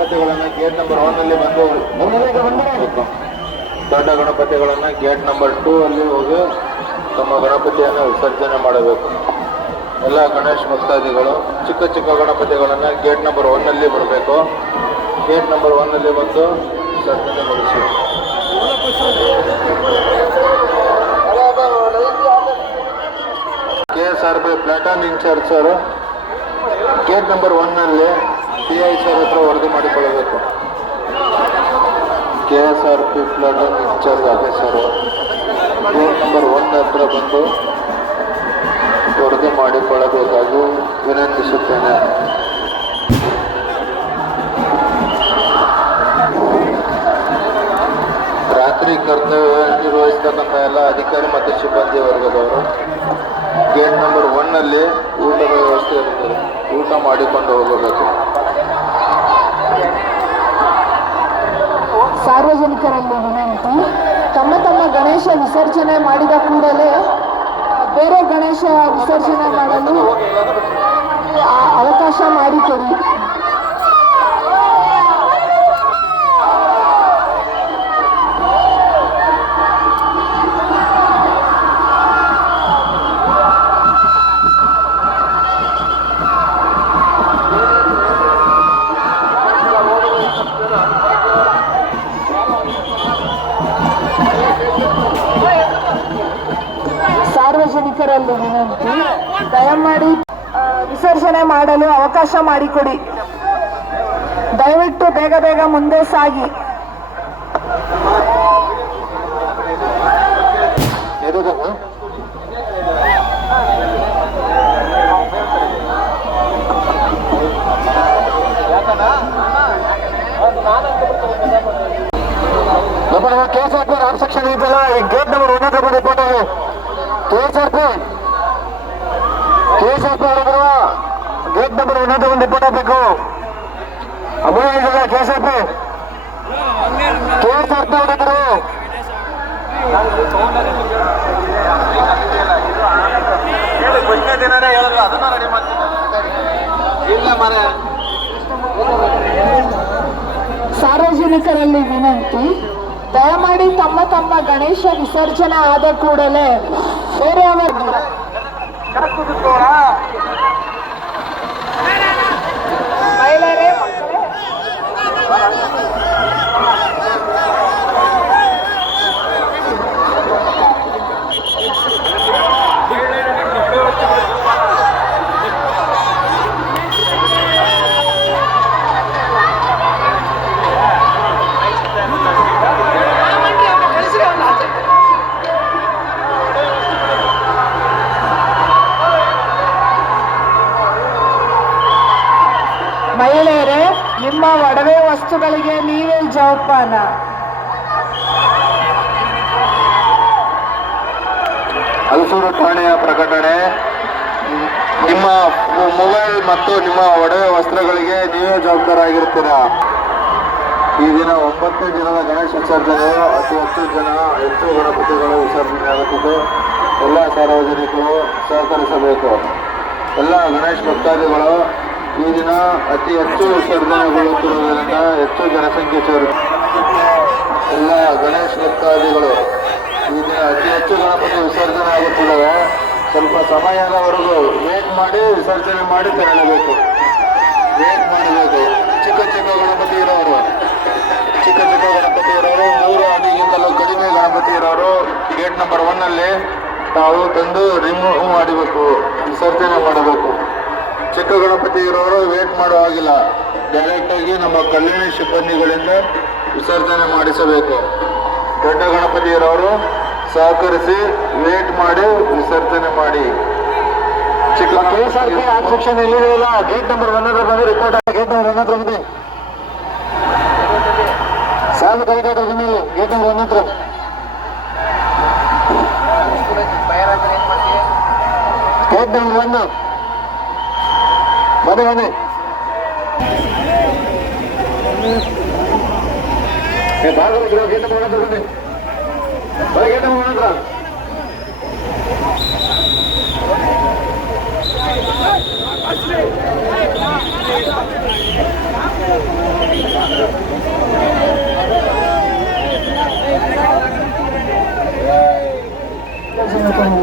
ಗಣಪತಿಗಳನ್ನ gate number 1 ಅಲ್ಲಿ ಬಂದು ದೊಡ್ಡ ಗಣಪತಿಗಳನ್ನ ಗೇಟ್ ನಂಬರ್ 2 ಅಲ್ಲಿ ಹೋಗಿ ತಮ್ಮ ಗಣಪತಿಯನ್ನು ವಿಸರ್ಜನೆ ಮಾಡಬೇಕು. ಎಲ್ಲ ಗಣೇಶ ಭಕ್ತಾದಿಗಳು ಚಿಕ್ಕ ಚಿಕ್ಕ ಗಣಪತಿಗಳನ್ನ ಗೇಟ್ ನಂಬರ್ 1 ಅಲ್ಲಿ ಬರಬೇಕು. ಗೇಟ್ ನಂಬರ್ 1 ಅಲ್ಲಿ ಬಂದು ವಿಸರ್ಜನೆ ಮಾಡಿಸಿ. KSRP platoon in charge sir gate number 1 ನಲ್ಲಿ PI ಸರ್ ಹತ್ರ ವರದಿ ಮಾಡಿಕೊಳ್ಳಬೇಕು. KSRP platoon in charge officer gate number 1 ಹತ್ರ ಬಂದು ವರದಿ ಮಾಡಿಕೊಳ್ಳಬೇಕಾಗಿ ವಿನಂತಿಸುತ್ತೇನೆ. ರಾತ್ರಿ ಕರ್ತವ್ಯ ನಿರ್ವಹಿಸತಕ್ಕಂಥ ಎಲ್ಲ ಅಧಿಕಾರಿ ಮತ್ತು ಸಿಬ್ಬಂದಿ ವರ್ಗದವರು ಗೇಟ್ ನಂಬರ್ 1 ನಲ್ಲಿ ಊಟದ ವ್ಯವಸ್ಥೆ ಇರುತ್ತದೆ, ಊಟ ಮಾಡಿಕೊಂಡು ಹೋಗಬೇಕು. ಸಾರ್ವಜನಿಕರಲ್ಲಿ ವಿನಂತಿ, ತಮ್ಮ ತಮ್ಮ ಗಣೇಶ ವಿಸರ್ಜನೆ ಮಾಡಿದ ಕೂಡಲೇ ಬೇರೆ ಗಣೇಶ ವಿಸರ್ಜನೆ ಮಾಡಲು ಅವಕಾಶ ಮಾಡಿಕೊಡಿ. ಸಾರ್ವಜನಿಕರಲ್ಲಿ ವಿನಂತಿ, ದಯಮಾಡಿ ವಿಸರ್ಜನೆ ಮಾಡಲು ಅವಕಾಶ ಮಾಡಿಕೊಡಿ. ದಯವಿಟ್ಟು ಬೇಗ ಬೇಗ ಮುಂದೆ ಸಾಗಿ. KSRP ಸೆಕ್ಷನ್ ಇದೆಲ್ಲ ಗೇಟ್ ನಂಬರ್ 1 ಹತ್ರ ಬಂದು ಫೋಟೋ KSRP ಹೊರಬರುವ ಗೇಟ್ ನಂಬರ್ 1 ಹತ್ರ ಒಂದು ಫೋಟೋ ಬೇಕು. ಅಭಿನಂದನೆ KSRP ಹೊರಬರು ಸಾರ್ವಜನಿಕರಲ್ಲಿ ವಿನಂತಿ, ದಯಮಾಡಿ ತಮ್ಮ ತಮ್ಮ ಗಣೇಶ ವಿಸರ್ಜನೆ ಆದ ಕೂಡಲೇ ಬೇರೆಯವರಿಗೆ ಮಹಿಳೆಯರೇ ಮಹಿಳೆಯರೇ, ನಿಮ್ಮ ಒಡವೆ ವಸ್ತುಗಳಿಗೆ ನೀವೇ ಜವಾಬ್ದಾರ. ಹಲಸೂರು ಠಾಣೆಯ ಪ್ರಕಟಣೆ. ನಿಮ್ಮ ಮೊಬೈಲ್ ಮತ್ತು ನಿಮ್ಮ ಒಡವೆ ವಸ್ತ್ರಗಳಿಗೆ ನೀವೇ ಜವಾಬ್ದಾರಾಗಿರ್ತೀರಾ. ಈ ದಿನ 9 ದಿನದ ಗಣೇಶ ವಿಸರ್ಜನೆಯು ಹೆಚ್ಚು ಗಣಪತಿಗಳು ವಿಸರ್ಜನೆ ಆಗುತ್ತಿದ್ದು ಎಲ್ಲ ಸಾರ್ವಜನಿಕರು ಸಹಕರಿಸಬೇಕು. ಎಲ್ಲ ಗಣೇಶ ಭಕ್ತಾದಿಗಳು ಈ ದಿನ ಅತಿ ಹೆಚ್ಚು ವಿಸರ್ಜನೆಗೊಳ್ಳುತ್ತಿರುವುದರಿಂದ ಹೆಚ್ಚು ಜನಸಂಖ್ಯೆ ಸೇರುತ್ತೆ. ಎಲ್ಲ ಗಣೇಶ ಭಕ್ತಾದಿಗಳು ಈ ದಿನ ಅತಿ ಹೆಚ್ಚು ಗಣಪತಿ ವಿಸರ್ಜನೆ ಆಗುತ್ತಿದ್ದಾವೆ. ಸ್ವಲ್ಪ ಸಮಯದವರೆಗೂ ವೇಟ್ ಮಾಡಿ ವಿಸರ್ಜನೆ ಮಾಡಿ ತೆರಳಬೇಕು. ವೇಟ್ ಮಾಡಬೇಕು. ಚಿಕ್ಕ ಗಣಪತಿ ಇರೋರು 3 ಅಡಿಗಿಂತಲೂ ಕಡಿಮೆ ಗಣಪತಿ ಇರೋರು ಗೇಟ್ ನಂಬರ್ 1 ನಲ್ಲಿ ತಾವು ತಂದು ರಿಮೂವ್ ಮಾಡಬೇಕು, ವಿಸರ್ಜನೆ ಮಾಡಬೇಕು. ಚಿಕ್ಕ ಗಣಪತಿ ಇರೋರು ವೇಟ್ ಮಾಡುವಾಗಿಲ್ಲ, ಡೈರೆಕ್ಟಾಗಿ ನಮ್ಮ ಕಲ್ಯಾಣಿ ಸಿಬ್ಬಂದಿಗಳಿಂದ ವಿಸರ್ಜನೆ ಮಾಡಿಸಬೇಕು. ದೊಡ್ಡ ಗಣಪತಿ ಇರೋರು ಸಹಕರಿಸಿ ವೇಟ್ ಮಾಡಿ ವಿಸರ್ಜನೆ ಮಾಡಿ. ಚಿಕ್ಕ KSRP ಸೆಕ್ಷನ್ ಎಲ್ಲಿದೆಯಲ್ಲ ಗೇಟ್ ನಂಬರ್ 1 ಹತ್ರ ಬಂದು ರಿಪೋರ್ಟ್ ಗೇಟ್ ನಂಬರ್ 1 ಹತ್ರ ಬಂದು ಸಾಲು ಕೈಗಾಟ ಗೇಟ್ ನಂಬರ್ 1 ಹತ್ರ ಗೇಟ್ ನಂಬರ್ 1 ಬನ್ನಿ. ಭಾಗವಹಿಸಿರೋ ಗೇಟ್ ನಂಬರ್ 1 ಹತ್ರ ಬನ್ನಿ. ಗೇಟ್ ನಂಬರ್ 1 ಹತ್ರ Asli. ಮಾಡ್ಕೊಂಡಿದ್ದೀವಿ.